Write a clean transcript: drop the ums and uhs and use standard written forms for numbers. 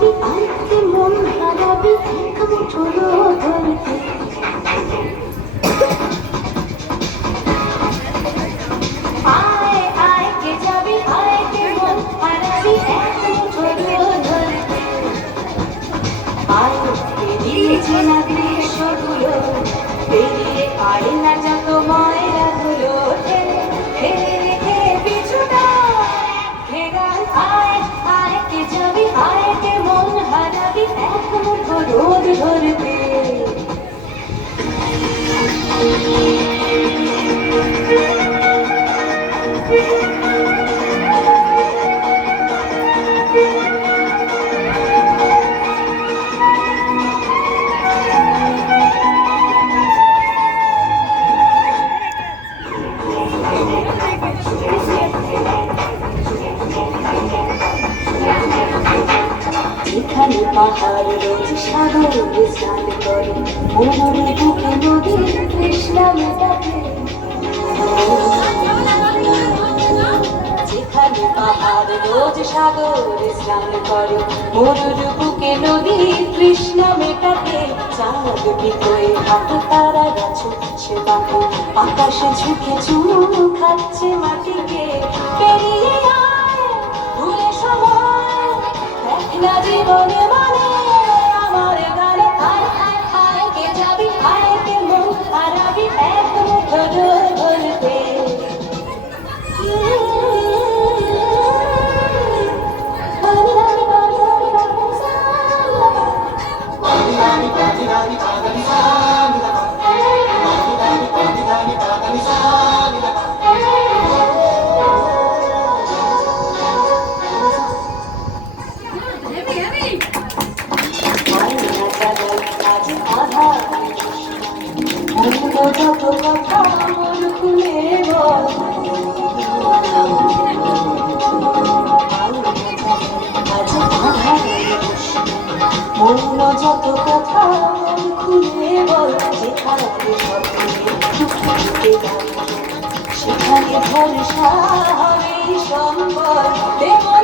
যাবি আইতে মন হারাবি কেমন ছোড়ো ধরতে আয় আয় কে যাবি আইতে মন হারাবি কেমন ছোড়ো ধরতে আয় পেরিয়ে না দৃশ্যগুলো পেরিয়ে আয় না যত ময়লাগুলো ঠেলে ঠেলে রেখে পিছুটা ভেগাল আয় আয় কে যাবি আয় কে মন হারাবি এক মুঠো রোদ ধরতে যেখানে পাহাড় রোজ সাগর স্নান করে মনে বুকে নদীর তৃষ্ণা মেটাতে যেখানে পাহাড় রোজ সাগর স্নান করে মরুর বুকে নদীর তৃষ্ণা মেটাতে চাঁদ বিকোয় হাত তারারা ছুটছে বাঁকে আকাশে ঝুঁকে চুমু খাচ্ছে মাটিকে পেরিয়ে আয় ভুলে সময় দেখ না জীবনে মানে আমার গানে আয় আয় আয় কে যাবি আয় কে মন হারাবি এক মুঠো ধরতে যত কথা মন খুলে বল আজ মন যত কথা মন খুলে বল যেখানে সেখানে ভরসা হবে সম্বল দেব